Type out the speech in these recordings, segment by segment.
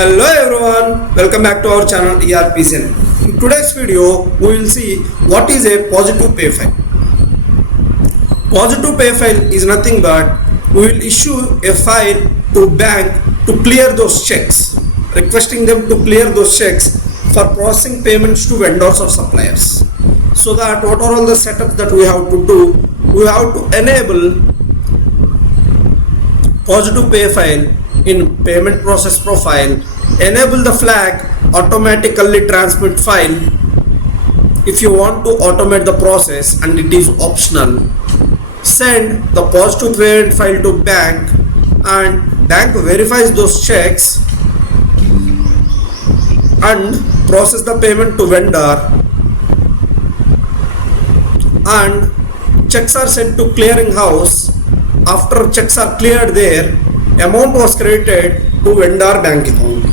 Hello everyone, welcome back to our channel ERP Learners. In today's video, we will see what is a positive pay file. Positive pay file is nothing but we will issue a file to bank to clear those checks, requesting them to clear those checks for processing payments to vendors or suppliers. So that what are all the setups that we have to do? We have to enable positive pay file in payment process profile, enable the flag automatically transmit file if you want to automate the process and it is optional. Send the positive payment file to bank and bank verifies those checks and process the payment to vendor, and checks are sent to clearing house. After checks are cleared there, amount was credited to vendor bank account.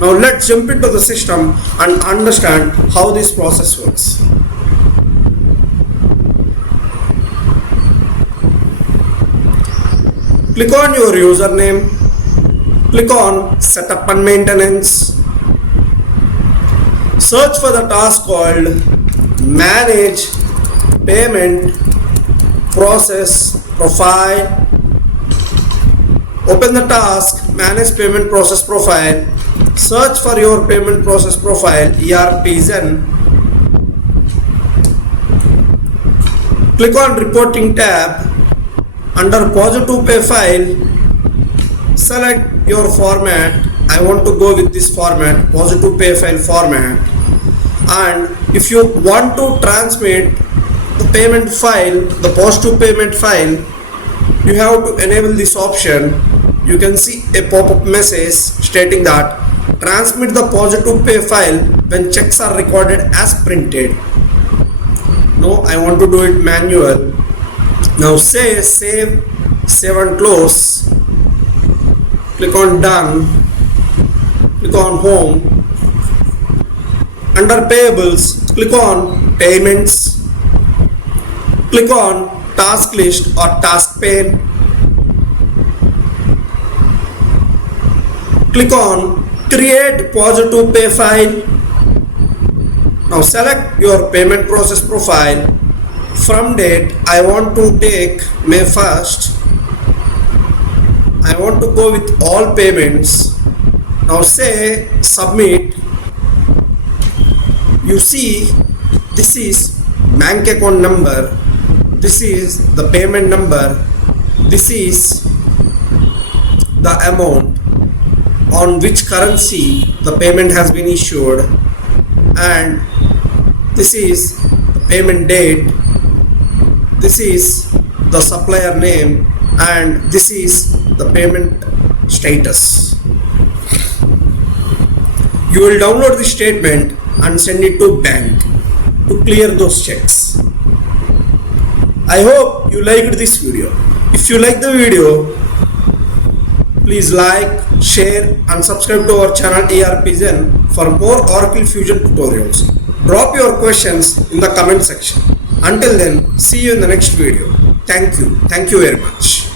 Now let's jump into the system and understand how this process works. Click on your username, click on setup and maintenance, search for the task called manage payment process profile. Open the task manage payment process profile, search for your payment process profile ERP Zen, click on reporting tab. Under positive pay file, select your format. I want to go with this format, positive pay file format, and if you want to transmit the payment file, the positive payment file, you have to enable this option. You can see a pop-up message stating that transmit the positive pay file when checks are recorded as printed. No, I want to do it manual. Now say save and close, click on done, click on home. Under payables, click on payments, click on task list or task pane, click on create positive pay file. Now select your payment process profile. From date, I want to take May 1st. I want to go with all payments. Now say submit. You see this is bank account number, this is the payment number, this is the amount on which currency the payment has been issued, and this is the payment date, this is the supplier name, and this is the payment status. You will download the statement and send it to bank to clear those checks. I hope you liked this video. If you like the video, please like, share and subscribe to our channel ERP Zen for more Oracle Fusion tutorials. Drop your questions in the comment section. Until then, see you in the next video. Thank you very much.